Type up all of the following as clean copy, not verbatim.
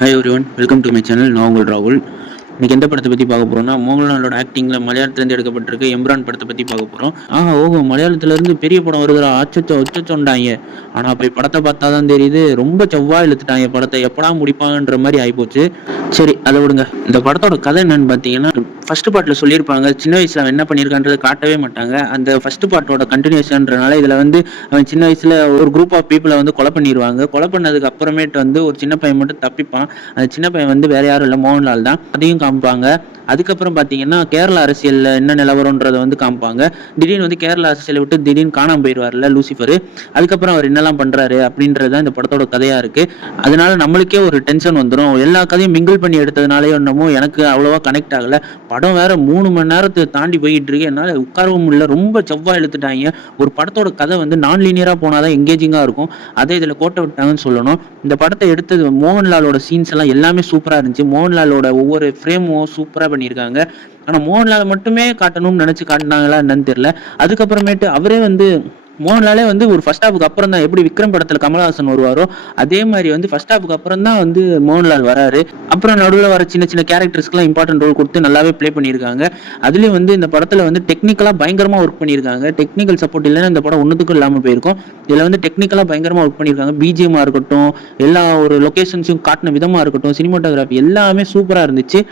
Hi everyone, welcome to my channel. நான் உங்கள் ராகுல். இன்னைக்கு எந்த படத்தை பற்றி பார்க்க போகிறோம்னா, மோகன்லாலோட ஆக்டிங்கில் மலையாளத்துலேருந்து எடுக்கப்பட்டிருக்க எம்ரான் படத்தை பற்றி பார்க்க போகிறோம். ஓஹோ, மலையாளத்துலேருந்து பெரிய படம் வருதுடா, அச்சச்சோ அச்சச்சோண்டாங்க. ஆனால் போய் படத்தை பார்த்தா தான் தெரியுது, ரொம்ப செவ்வாய் இழுத்துட்டாங்க படத்தை, எப்படா முடிப்பாங்கன்ற மாதிரி ஆகிப்போச்சு. சரி, அதை விடுங்க. இந்த படத்தோட கதை என்னன்னு பார்த்தீங்கன்னா, ஃபர்ஸ்ட் பார்ட்டில் சொல்லியிருப்பாங்க, சின்ன வயசில் அவன் என்ன பண்ணியிருக்கான்றதை காட்டவே மாட்டாங்க. அந்த ஃபர்ஸ்ட் பார்ட்டோட கண்டினியூஷன்றனால இதில் வந்து அவன் சின்ன வயசில் ஒரு குரூப் ஆஃப் பீப்புளை வந்து கொலை பண்ணிடுவாங்க. கொலை பண்ணதுக்கு அப்புறமேட்டு வந்து ஒரு சின்ன பையன் மட்டும் தப்பிப்பான். அந்த சின்ன பையன் வந்து வேற யாரும் இல்லை, மோகன்லால் தான். அதையும் காமிப்பாங்க. அதுக்கப்புறம் பார்த்தீங்கன்னா, கேரளா அரசியலில் என்ன நிலவரன்றதை வந்து காமிப்பாங்க. திடீர்னு வந்து கேரளா அரசியலை விட்டு திடீர்னு காணாமல் போயிடுவார்ல லூசிஃபர். அதுக்கப்புறம் அவர் என்னெல்லாம் பண்ணுறாரு அப்படின்றது தான் இந்த படத்தோட கதையாக இருக்குது. அதனால நம்மளுக்கே ஒரு டென்ஷன் வந்துடும். எல்லா கதையும் மிங்கிள் பண்ணி எடுத்ததுனாலே என்னமோ எனக்கு அவ்வளோவா கனெக்ட் ஆகலை. படம் வேற 3 மணி நேரத்தை தாண்டி போயிட்டு இருக்கு. என்னால் உட்காரவும் இல்லை, ரொம்ப செவ்வாய் இழுத்துட்டாங்க. ஒரு படத்தோட கதை வந்து நான் லீனியராக போனால் தான் எங்கேஜிங்காக இருக்கும். அதை இதில் கோட்டை விட்டாங்கன்னு சொல்லணும். இந்த படத்தை எடுத்தது மோகன்லாலோட சீன்ஸ் எல்லாம் எல்லாமே சூப்பராக இருந்துச்சு. மோகன்லாலோட ஒவ்வொரு ஃப்ரேமும் சூப்பராக பண்ணியிருக்காங்க. ஆனால் மோகன்லால் மட்டுமே காட்டணும்னு நினச்சி காட்டினாங்களா என்னன்னு தெரியல. அதுக்கப்புறமேட்டு அவரே வந்து மோகன்லாலே வந்து ஒரு ஃபர்ஸ்ட் ஹாஃபுக்கு அப்புறம் தான், எப்படி விக்ரம் படத்தில் கமலஹாசன் வருவாரோ அதே மாதிரி வந்து ஃபர்ஸ்ட் ஹாஃபுக்கு அப்புறம் தான் வந்து மோகன்லால் வராரு. அப்புறம் நடுவில் வர சின்ன சின்ன கேரக்டர்ஸ்க்குலாம் இம்பார்ட்டன்ட் ரோல் கொடுத்து நல்லாவே ப்ளே பண்ணியிருக்காங்க. அதுலேயும் வந்து இந்த படத்தில் வந்து டெக்னிக்கலாக பயங்கரமாக ஒர்க் பண்ணியிருக்காங்க. டெக்னிக்கல் சப்போர்ட் இல்லைன்னா இந்த படம் ஒன்றுத்துக்கும் இல்லாமல் போயிருக்கும். இதில் வந்து டெக்னிக்கலாக பயங்கரமாக ஒர்க் பண்ணியிருக்காங்க. பிஜிஎம்மாக இருக்கட்டும், எல்லா ஒரு லொக்கேஷன்ஸையும் காட்டின விதமாக இருக்கட்டும், சினிமாட்டோகிராஃபி எல்லாமே சூப்பராக இருந்துச்சு.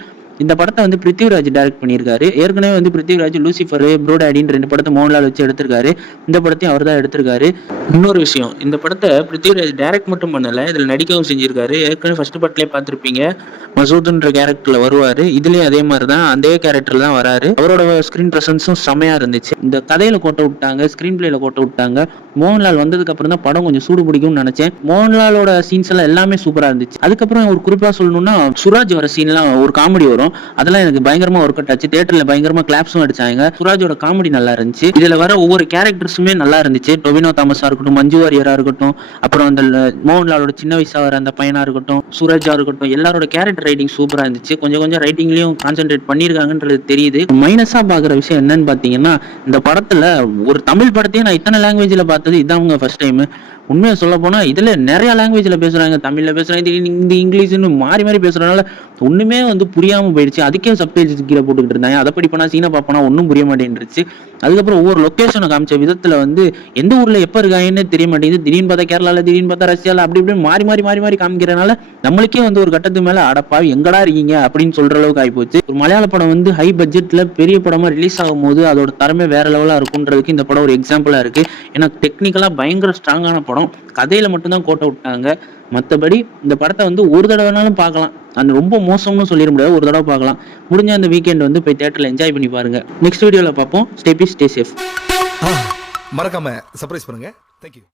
இந்த படத்தை வந்து பிருத்திவிராஜ் டைரக்ட் பண்ணியிருக்காரு. ஏற்கனவே வந்து பிருத்திவிராஜ் லூசிஃபர், ப்ரோ டாடின்னு 2 படத்தை மோகன்லால் வச்சு எடுத்திருக்காரு. இந்த படத்தையும் அவர் தான் எடுத்திருக்காரு. இன்னொரு விஷயம், இந்த படத்தை பிருத்திவிராஜ் டைரக்ட் மட்டும் பண்ணல, இதில் நடிக்கவும் செஞ்சிருக்காரு. ஏற்கனவே ஃபர்ஸ்ட் பார்ட்லேயே பார்த்துருப்பீங்க, மசூத்ன்ற கேரக்டர்ல வருவாரு. இதுலயும் அதே மாதிரி தான், அதே கேரக்டர்ல தான் வராரு. அவரோட ஸ்கிரீன் பிரசன்ஸும் செமையா இருந்துச்சு. இந்த கதையில கோட்டை விட்டாங்க, ஸ்கிரீன் பிளேல கோட்டை விட்டாங்க. மோகன்லால் வந்ததுக்கு அப்புறம் தான் படம் கொஞ்சம் சூடு பிடிக்கும்னு நினைச்சேன். மோகன்லாலோட சீன்ஸ் எல்லாம் எல்லாமே சூப்பரா இருந்துச்சு. அதுக்கப்புறம் ஒரு குறிப்பா சொல்லணும்னா, சுராஜ் வர சீன்லாம் ஒரு காமெடி வரும். அதெல்லாம் எனக்கு பயங்கரமா ஒர்க் அவுட் ஆச்சு. தியேட்டர்ல பயங்கரமா கிளாப்ஸும் அடிச்சாங்க. சுராஜோட காமெடி நல்லா இருந்துச்சு. இதுல வர ஒவ்வொரு கேரக்டர்ஸுமே நல்லா இருந்துச்சு. டொவினோ தாமஸா இருக்கட்டும், மஞ்சு வாரியரா இருக்கட்டும், அப்புறம் அந்த மோகன்லாலோட சின்ன வயசா வர அந்த பையனா இருக்கட்டும், சுராஜா இருக்கட்டும், எல்லாரோட கேரக்டர் ரைட்டிங் சூப்பரா இருந்துச்சு. கொஞ்சம் கொஞ்சம் ரைட்டிங்லயும் கான்சென்ட்ரேட் பண்ணிருக்காங்கன்றது தெரியுது. மைனஸா பாக்குற விஷயம் என்னன்னு பாத்தீங்கன்னா, இந்த படத்துல ஒரு தமிழ் படத்தையும் நான் இத்தனை லாங்குவேஜ்ல பார்த்தது இதான் ஃபர்ஸ்ட் டைம். உண்மையா சொல்ல போனா இதுல நிறைய லாங்குவேஜ்ல பேசுறாங்க. தமிழ்ல பேசுறாங்க, ஹிந்தி, இங்கிலீஷ்னு மாறி மாறி பேசுறதுனால ஒண்ணுமே வந்து புரியாம போயிடுச்சு. அதுக்கே சப்டைட்டில்ஸ் கீழே போட்டுக்கிட்டு இருந்தாங்க. அதை படிப்பனா சீனை பார்ப்பனா ஒன்றும் புரிய மாட்டேன்ருச்சு. அதுக்கப்புறம் ஒவ்வொரு லொக்கேஷனை காமிச்ச விதத்துல வந்து எந்த ஊர்ல எப்ப இருக்காங்கன்னு தெரிய மாட்டேங்குது. திடீர்னு பார்த்தா கேரளால, திடீர்னு பார்த்தா ரஷ்யால, அப்படி இப்படி மாறி மாறி மாறி மாறி காமிக்கிறனால நம்மளுக்கே வந்து ஒரு கட்டத்து மேல அடப்பாவி எங்கடா இருக்கீங்க அப்படின்னு சொல்ற அளவுக்கு ஆயிப்போச்சு. ஒரு மலையாள படம் வந்து ஹை பட்ஜெட்ல பெரிய படமா ரிலீஸ் ஆகும் போது அதோட தரமே வேற லெவலா இருக்கும்ன்றதுக்கு இந்த படம் ஒரு எக்ஸாம்பிளா இருக்கு. ஏன்னா டெக்னிக்கலா பயங்கர ஸ்ட்ராங்கான படம். கதையில மட்டும்தான் கோட்டை விட்டாங்க. மற்றபடி இந்த படத்தை வந்து ஒரு தடவைனாலும் பார்க்கலாம். அந்த ரொம்ப மோசம்னு சொல்லிட முடியாது, ஒரு தடவை பார்க்கலாம். முடிஞ்ச அந்த வீக்கெண்ட் வந்து போய் தியேட்டர்ல என்ஜாய் பண்ணி பாருங்க. நெக்ஸ்ட் வீடியோல பார்ப்போம். Stay peace, stay safe. மறக்காம சர்ப்ரைஸ் பண்ணுங்க. தேங்க்யூ.